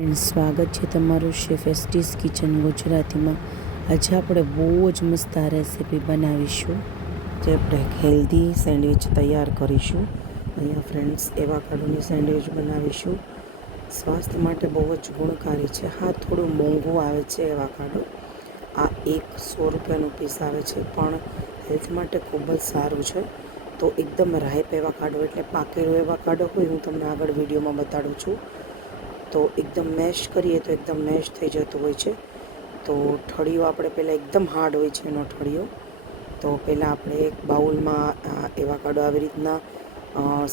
સ્વાગત છે તમારું શેફ એસટીસ કિચન ગુજરાતીમાં। આજે આપણે બહુ જ મસ્ત આ રેસીપી બનાવીશું, જે આપણે એક હેલ્ધી સેન્ડવિચ તૈયાર કરીશું। અહીંયા ફ્રેન્ડ્સ એવાકાડોની સેન્ડવિચ બનાવીશું। સ્વાસ્થ્ય માટે બહુ જ ગુણકારી છે। હા, થોડું મોંઘું આવે છે એવાકાડો, આ 100 રૂપિયાનું પીસ આવે છે, પણ હેલ્થ માટે ખૂબ જ સારું છે। તો એકદમ રાઈપ એવાકાડો એટલે પાકેલો એવાકાડો હોય, હું તમને આગળ વિડીયોમાં બતાડું છું। તો એકદમ મેશ કરીએ તો એકદમ મેશ થઈ જતું હોય છે। તો ઠળિયો આપણે પહેલાં એકદમ હાર્ડ હોય છે એનો ઠળિયો। તો પહેલાં આપણે એક બાઉલમાં એવાકાડો આવી રીતના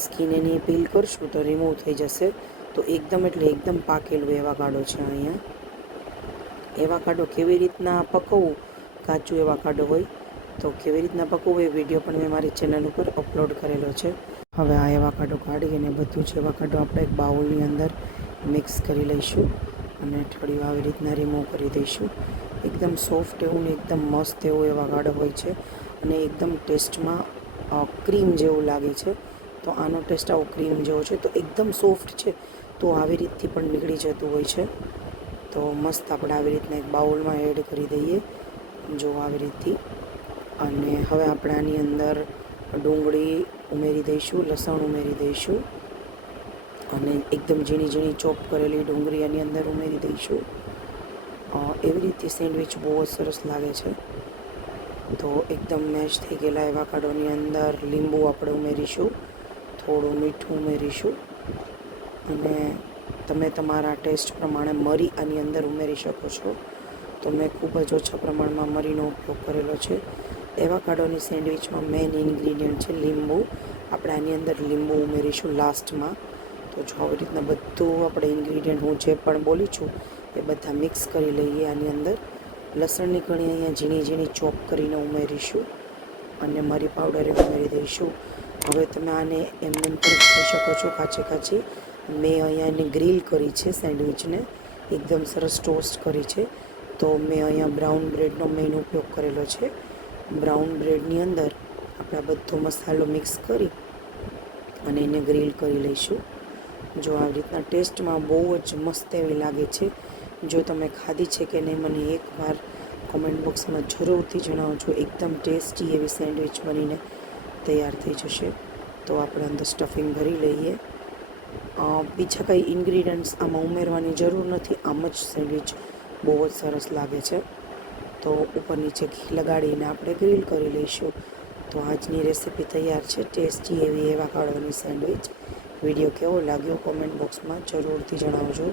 સ્કીન એની પીલ કરશું તો રિમૂવ થઈ જશે। તો એકદમ એટલે એકદમ પાકેલું એવાકાડો છે। અહીંયા એવાકાડો કેવી રીતના પકવવું, કાચું એવાકાડો હોય તો કેવી રીતના પકવવું એ વિડીયો પણ મેં મારી ચેનલ ઉપર અપલોડ કરેલો છે। હવે આ એવાકાડો કાઢીને બધું જ એવાકાડો આપણે એક બાઉલની અંદર મિક્સ કરી લઈશું અને ઠળિયું આવી રીતના રિમૂવ કરી દઈશું। એકદમ સોફ્ટ એવું ને એકદમ મસ્ત એવું એવાકાડો હોય છે અને એકદમ ટેસ્ટમાં ક્રીમ જેવું લાગે છે। તો આનો ટેસ્ટ આવો ક્રીમ જેવો છે, તો એકદમ સોફ્ટ છે, તો આવી રીતથી પણ નીકળી જતું હોય છે। તો મસ્ત આપણે આવી રીતના એક બાઉલમાં એડ કરી દઈએ, જો આવી રીતથી। અને હવે આપણે આની અંદર ડુંગળી ઉમેરી દઈશું, લસણ ઉમેરી દઈશું અને એકદમ ઝીણી ઝીણી ચોપ કરેલી ડુંગળી આની અંદર ઉમેરી દઈશું। એવી રીતે સેન્ડવિચ બહુ જ સરસ લાગે છે। તો એકદમ મેશ થઈ ગયેલા એવાકાડોની અંદર લીંબુ આપણે ઉમેરીશું, થોડું મીઠું ઉમેરીશું અને તમે તમારા ટેસ્ટ પ્રમાણે મરી આની અંદર ઉમેરી શકો છો। તો મેં ખૂબ જ ઓછા પ્રમાણમાં મરીનો ઉપયોગ કરેલો છે। એવાકાડોની સેન્ડવિચમાં મેઇન ઇન્ગ્રીડિયન્ટ છે લીંબુ। આપણે આની અંદર લીંબુ ઉમેરીશું લાસ્ટમાં। તો જો આવી રીતના બધું આપણે ઇન્ગ્રીડિયન્ટ હું જે પણ બોલી છું એ બધા મિક્સ કરી લઈએ। આની અંદર લસણની કણી અહીંયા ઝીણી ઝીણી ચોપ કરીને ઉમેરીશું અને મરી પાવડર ઉમેરી દઈશું। હવે તમે આને એમને પણ ખાઈ શકો છો કાચી કાચી। મેં અહીંયા એની ગ્રીલ કરી છે સેન્ડવિચને, એકદમ સરસ ટોસ્ટ કરી છે। તો મેં અહીંયા બ્રાઉન બ્રેડનો મેઇન ઉપયોગ કરેલો છે। બ્રાઉન બ્રેડની અંદર આપણે બધો મસાલો મિક્સ કરી અને એને ગ્રીલ કરી લઈશું। જો આવી રીતના ટેસ્ટમાં બહુ જ મસ્ત એવી લાગે છે। જો તમે ખાધી છે કે નહીં મને એકવાર કોમેન્ટ બોક્સમાં જરૂરથી જણાવજો। એકદમ ટેસ્ટી એવી સેન્ડવિચ બનીને તૈયાર થઈ જશે। તો આપણે અંદર સ્ટફિંગ ભરી લઈએ। બીજા કંઈ ઇન્ગ્રીડિયન્ટ્સ આમાં ઉમેરવાની જરૂર નથી, આમ જ સેન્ડવિચ બહુ જ સરસ લાગે છે। તો ઉપર નીચે ઘી લગાડીને આપણે ગ્રીલ કરી લઈશું। તો આજની રેસીપી તૈયાર છે, ટેસ્ટી એવી એવાકાડોની સેન્ડવિચ। વિડીયો કેવો લાગ્યો કોમેન્ટ બોક્સમાં જરૂરથી જણાવજો।